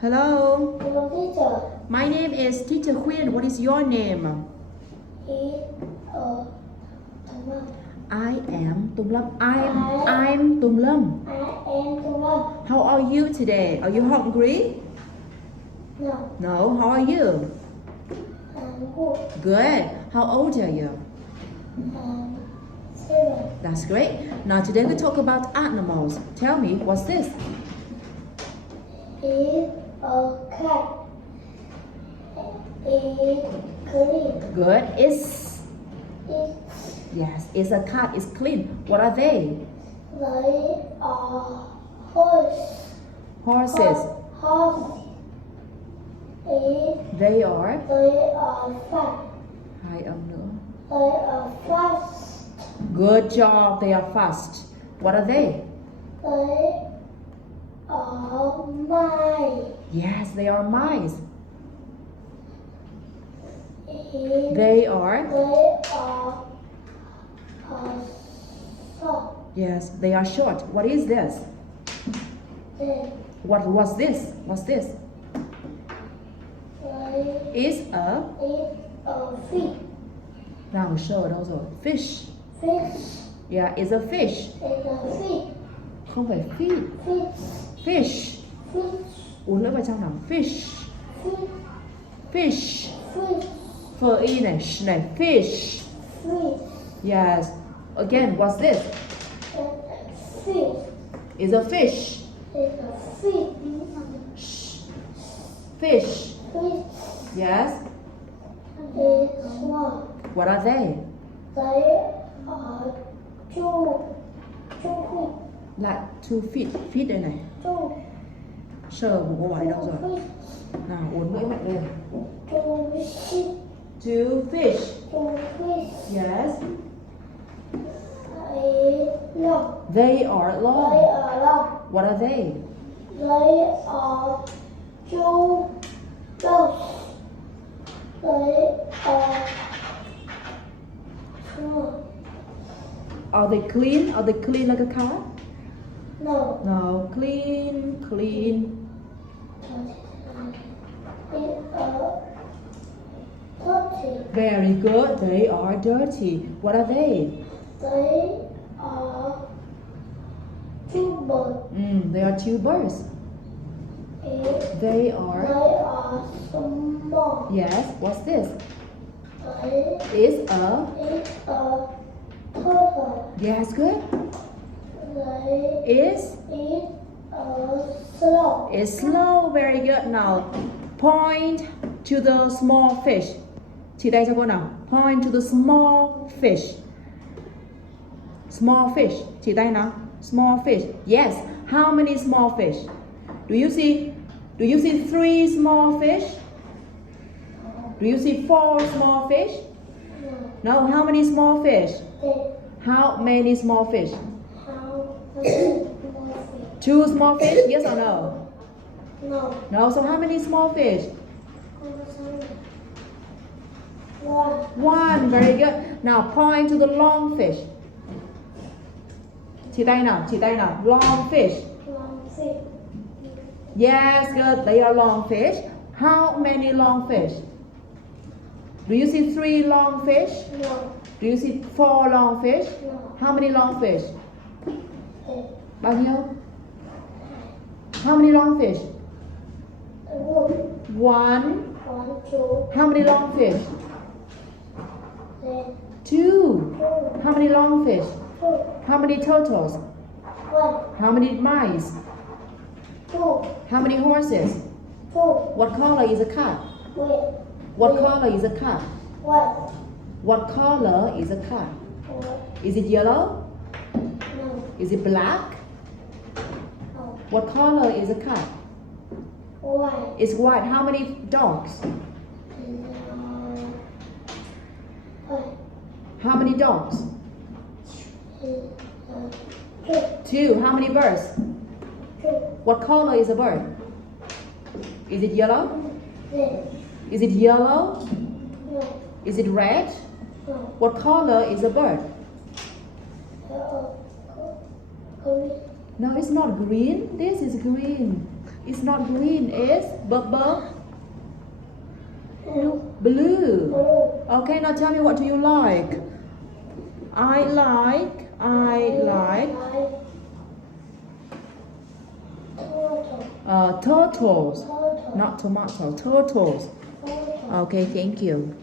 Hello. Hello, teacher. My name is Teacher Quyên. What is your name? Tùng Lâm. I am Tùng Lâm. I'm Tùng Lâm. I am Tùng Lâm. How are you today? Are you hungry? No. No. How are you? Good. Good. How old are you? 7. That's great. Now today we talk about animals. Tell me, what's this? It's a cat. It's clean. Good. Yes, it's a cat. It's clean. What are they? They are horse. Horses. Horse. They are. They are fat. Hai âm nữa. They are fast. Good job. They are fast. What are they? They are mice. Yes, they are mice. They They are. short. Yes, they are short. What is this? They What's this? What's this? It's a. eat a fish. Nào show ở đâu rồi? Fish. Fish Yeah, it's a fish. is a fish. Không phải feed. Fish. Fish. Fish. Uống nữa vào trong nào. Fish. Fish. Fish. Fish. Phơ y này. Sh này. Fish. Fish. Yes. Again, what's this? Fish. It's a fish. Is a fish. Sh. Fish. Fish Yes. is small. What are they? They are two fish. Lại 2 feet. Feet đây này. Two Sờ một câu hỏi đâu rồi? fish. Nào uốn mũi mạnh lên. Two fish. 2 fish. Two fish. Yes. Long. They are They long. are long. What are they? They are two dogs. They are small. Are they clean? Are they clean like a car? No. No. Clean. It's dirty. Very good. They are dirty. What are they? They are two birds. They are 2 birds. They are. They are small. Yes. What's this? They It's a. eat a turtle. Yes. Good. They Is. eat a sloth. It's slow. Very good. Now, point to the small fish. Chỉ tay cho cô nào. Point to the small fish. Small fish. Chỉ tay nào. Small fish. Yes. How many small fish? Do you see 3 small fish? Do you see 4 small fish? No. No. How many small fish? They How many small fish? how many small fish? 2 small fish? Yes or no? No. No. So how many small fish? One. 1. Very good. Now point to the long fish. Chỉ tay nào. Chỉ tay nào. Long fish. Long fish. Yes, good. They are long fish. How many long fish? Do you see 3 long fish? No. Do you see 4 long fish? No. How many long fish? They Bao nhiêu? How many long fish? wood. 1. 1, 2, How many long fish? then 2. 2, How many long fish? 2, How many turtles? 1, How many mice? 2, How many horses? 2, What color is a cat? wait, What color is a cat? 1, What color is a cat? 4, Is it yellow? no, Is it black? no, What color is a cat? white, It's white. How many dogs? white, How many dogs? 2, 2. How many birds? 2, What color is a bird? Is it yellow? then, Is it yellow? no, Is it red? no, What color is a bird? green, No, it's not green. This is green. It's not green, it's purple. Blue. Blue. Blue. Okay, now tell me, what do you like? I like Turtle. turtles. Turtle. Not tomato, turtles. Turtle. Okay, thank you.